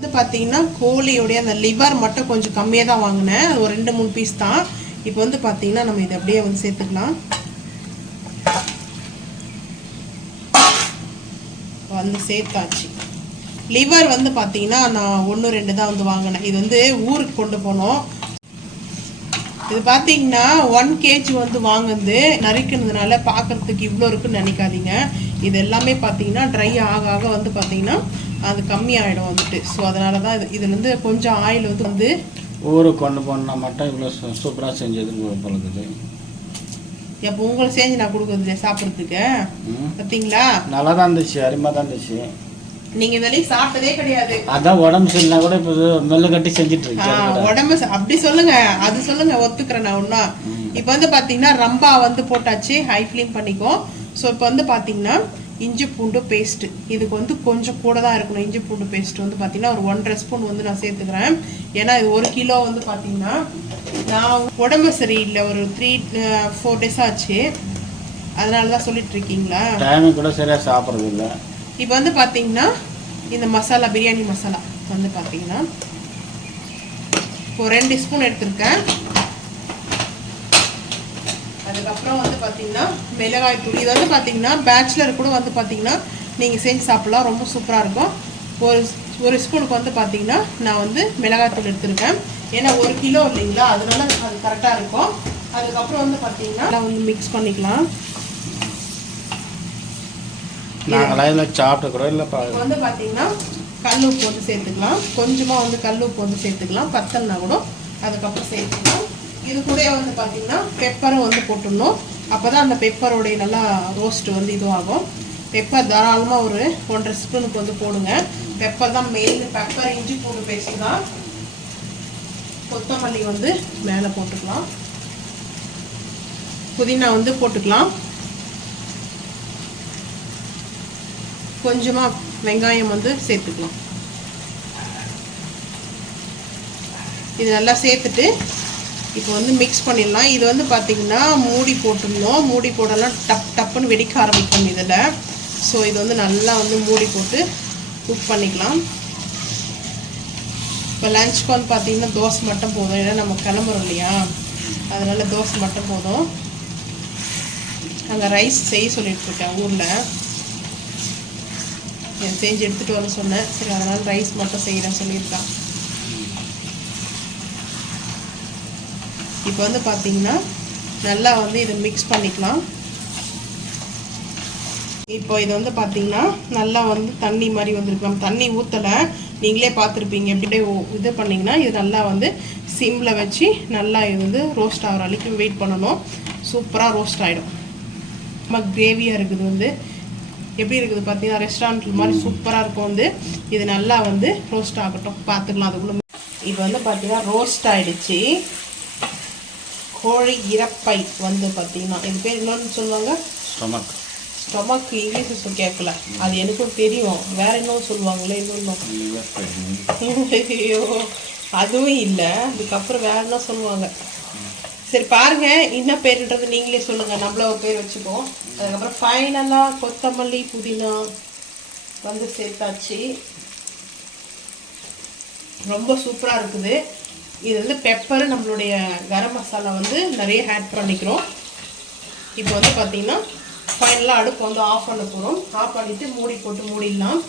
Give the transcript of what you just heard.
வந்து பார்த்தீங்கன்னா கோழியோடைய அந்த லிவர் மட்டும் கொஞ்சம் கம்மியாக தான் வாங்கினேன். அது ஒரு 2-3 பீஸ் தான். இப்போ வந்து பார்த்தீங்கன்னா நம்ம இதை அப்படியே வந்து சேர்த்துக்கலாம். வந்து சேர்த்தாச்சு. லிவர் வந்து பார்த்தீங்கன்னா நான் 1-2 தான் வந்து வாங்கினேன். இது வந்து ஊருக்கு கொண்டு போனோம். இது பார்த்தீங்கன்னா 1 kg வந்து வாங்குறது நறுக்கிறதுனால பார்க்கறதுக்கு இவ்வளோ இருக்குன்னு நினைக்காதீங்க. இது எல்லாமே பார்த்தீங்கன்னா ட்ரை ஆக ஆக வந்து பார்த்தீங்கன்னா அது கம்மியாயிடும் வந்துட்டு. ஸோ அதனால தான் இதுல இருந்து கொஞ்சம் ஆயில் வந்து ஊருக்கு கொண்டு போனா மட்டும் இவ்வளோ சூப்பராக செஞ்சதுன்னு பழகுது. எப்போ உங்களுக்கு செஞ்சு நான் கொடுக்குறது சாப்பிட்றதுக்கு பார்த்தீங்களா? நல்லா தான் இருந்துச்சு, அருமையாக தான் இருந்துச்சு. நீங்க இதெல்லாம் சாப்பிட்டதே கிடையாது. அதான் உடம்பு சரியில்லை கூட இப்போ மெல்ல கட்டி செஞ்சுட்டு இருக்கேன். உடம்பு அப்படி சொல்லுங்க, அது சொல்லுங்க, ஒத்துக்கிறேன் நான் ஒன்னா. இப்போ வந்து பார்த்தீங்கன்னா ரம்பா வந்து போட்டாச்சு, ஹை ஃப்ளேம் பண்ணிக்கோ. ஸோ இப்போ வந்து பார்த்தீங்கன்னா இஞ்சி பூண்டு பேஸ்ட்டு இதுக்கு வந்து கொஞ்சம் கூட தான் இருக்கணும். இஞ்சி பூண்டு பேஸ்ட் வந்து பார்த்தீங்கன்னா ஒரு 1.5 ஸ்பூன் வந்து நான் சேர்த்துக்கிறேன். ஏன்னா இது 1 கிலோ வந்து பார்த்தீங்கன்னா நான் உடம்பு சரியில்லை, ஒரு 3-4 days ஆச்சு. அதனால தான் சொல்லிட்டு இருக்கீங்களா? டைம் கூட சரியாக சாப்பிட்றது இல்லை. இப்போ வந்து பார்த்தீங்கன்னா இந்த மசாலா, பிரியாணி மசாலா வந்து பார்த்தீங்கன்னா ஒரு 2 ஸ்பூன் எடுத்திருக்கேன். அதுக்கப்புறம் வந்து பார்த்தீங்கன்னா மிளகாய் தூள். இது வந்து பார்த்தீங்கன்னா பேச்சுலர் கூட வந்து பார்த்தீங்கன்னா நீங்கள் செஞ்சு சாப்பிட்லாம், ரொம்ப சூப்பராக இருக்கும். ஒரு ஸ்பூனுக்கு வந்து பார்த்தீங்கன்னா நான் வந்து மிளகாய் தூள் எடுத்திருக்கேன். ஏன்னா 1 கிலோ இல்லைங்களா, அதனால அது கரெக்டாக இருக்கும். அதுக்கப்புறம் வந்து பார்த்தீங்கன்னா வந்து மிக்ஸ் பண்ணிக்கலாம். சாப்பிட்டு கூட இல்லை. வந்து பார்த்தீங்கன்னா கல் உப்பு வந்து சேர்த்துக்கலாம். கொஞ்சமாக வந்து கல் உப்பு வந்து சேர்த்துக்கலாம், பத்தல்னா கூட அதுக்கப்புறம் சேர்த்துக்கலாம். இது கூட வந்து பார்த்தீங்கன்னா பெப்பரும் வந்து போட்டுடணும். அப்போ தான் அந்த பெப்பரோடைய நல்லா ரோஸ்ட் வந்து இதுவாகும். பெப்பர் தாராளமாக ஒரு 1.5 ஸ்பூனுக்கு வந்து போடுங்க. பெப்பர் தான் மெயின். பெப்பர், இஞ்சி பூண்டு பேஸ்ட் தான். கொத்தமல்லி வந்து மேலே போட்டுக்கலாம். புதினா வந்து போட்டுக்கலாம். கொஞ்சமாக வெங்காயம் வந்து சேர்த்துக்கலாம். இது நல்லா சேர்த்துட்டு இப்போ வந்து மிக்ஸ் பண்ணிடலாம். இது வந்து பார்த்தீங்கன்னா மூடி போட்டுடணும். மூடி போடலாம் டப்புன்னு வெடிக்க ஆரம்பிக்கும் இதில். ஸோ இது வந்து நல்லா வந்து மூடி போட்டு குக் பண்ணிக்கலாம். இப்போ லஞ்சுக்கு வந்து பார்த்தீங்கன்னா தோசை மட்டும் போதும். ஏன்னா நம்ம கிளம்புறோம் இல்லையா, அதனால தோசை மட்டும் போதும். அங்கே ரைஸ் செய்ய சொல்லிட்டு இருக்கேன் ஊரில். செஞ்சு எடுத்துகிட்டு வர சொன்னேன். சரி, அதனால் ரைஸ் மட்டும் செய்கிறேன் சொல்லியிருக்கான். இப்போ வந்து பார்த்தீங்கன்னா நல்லா வந்து இதை மிக்ஸ் பண்ணிக்கலாம். இப்போ இது வந்து பார்த்தீங்கன்னா நல்லா வந்து தண்ணி மாதிரி வந்துருக்கு. நம்ம தண்ணி ஊற்றலை, நீங்களே பார்த்துருப்பீங்க. எப்படியே இது பண்ணிங்கன்னா இது நல்லா வந்து சிம்மில் வச்சு நல்லா இது வந்து ரோஸ்ட் ஆகிற வரைக்கும் வெயிட் பண்ணணும். சூப்பராக ரோஸ்ட் ஆகிடும். நம்ம கிரேவியாக இருக்குது வந்து எப்படி இருக்குது பார்த்தீங்கன்னா ரெஸ்டாரண்ட் மாதிரி சூப்பராக இருக்கும். வந்து இது நல்லா வந்து ரோஸ்ட் ஆகட்டும், பார்த்துக்கலாம். அதுக்குள்ள இப்போ வந்து பார்த்தீங்கன்னா ரோஸ்ட் ஆகிடுச்சு. கோழி இறப்பை வந்து பார்த்தீங்கன்னா இது பேர் என்னன்னு சொல்லுவாங்க? ஸ்டொமக். இங்கிலீஷ் கேட்கல, அது எனக்கும் தெரியும். வேற இன்னும் சொல்லுவாங்களே, இன்னும் ஐயோ அதுவும் இல்லை. அதுக்கப்புறம் வேற என்ன சொல்லுவாங்க? சரி பாருங்க, என்ன பேருன்றது நீங்களே சொல்லுங்க. நம்மள ஒரு பேர் வச்சுப்போம். அதுக்கப்புறம் ஃபைனலாக கொத்தமல்லி, புதினா வந்து சேர்த்தாச்சு. ரொம்ப சூப்பராக இருக்குது. இது வந்து பெப்பரு, நம்மளுடைய கரம் மசாலா வந்து நிறைய ஆட் பண்ணிக்கிறோம். இப்போ வந்து பார்த்தீங்கன்னா ஃபைனலாக அடுப்பு வந்து ஆஃப் பண்ண போகிறோம். ஆஃப் பண்ணிவிட்டு மூடி போட்டு மூடிடலாம்.